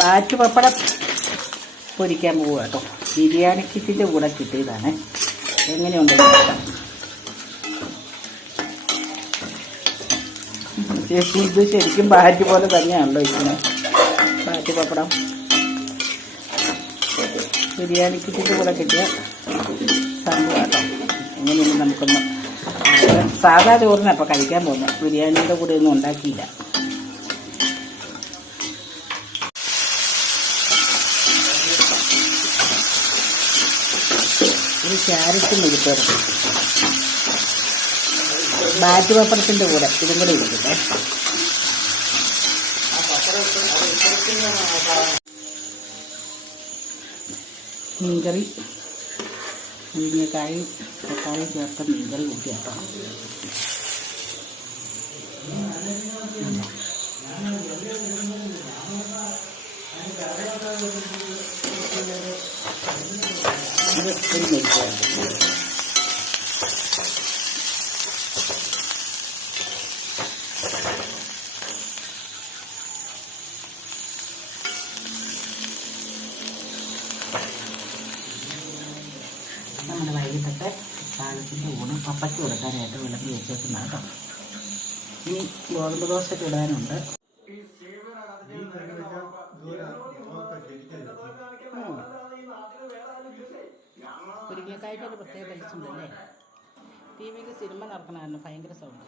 Bat പപ്പടം പൊരിക്കാൻ പോവുക കേട്ടോ. ബിരിയാണി കിറ്റിൻ്റെ കൂടെ കിട്ടിയതാണ്. എങ്ങനെയുണ്ട് ഇത് ശരിക്കും ബാറ്റ് പോലെ തന്നെയാണല്ലോ ഇരിക്കുന്നത്. ബാറ്റ് പപ്പടം ബിരിയാണി കിറ്റിൻ്റെ കൂടെ കിട്ടിയ സംഭവം കേട്ടോ. എങ്ങനെയാണ് നമുക്കൊന്ന് സാധാ ചോറിനാണ് അപ്പോൾ കഴിക്കാൻ പോകുന്നത്. ബിരിയാണിയുടെ കൂടെ ഒന്നും ഉണ്ടാക്കിയില്ല. ഇത് ക്യാരറ്റും മെഴുക്കുവരട്ടി ബാറ്റ് പപ്പടത്തിൻ്റെ കൂടെ ഇതും കൂടെ ഇരിക്കട്ടെ. മീൻകറി മുരിങ്ങക്കായും തക്കാളി ചേർത്ത മീൻകറി കൂട്ടി കേട്ടോ. ഇത് ഒരു മെഴുക്കുവരട്ടി. നമ്മുടെ വൈകിട്ടത്തെ സാധനത്തിൻ്റെ ഊണ് പപ്പയ്ക്ക് കൊടുക്കാനായിട്ട് വിളമ്പി വെച്ചേക്കുന്ന കേട്ടോ. ഇനി ഗോതമ്പ് ദോശയ്ക്ക് ഇടാനുണ്ട്. മുരിങ്ങക്കായ്ക്ക് ഒരു പ്രത്യേക ടേസ്റ്റ് ഉണ്ടല്ലേ. ടി വിയിൽ സിനിമ നടക്കണമായിരുന്നു, ഭയങ്കര സൗണ്ട്.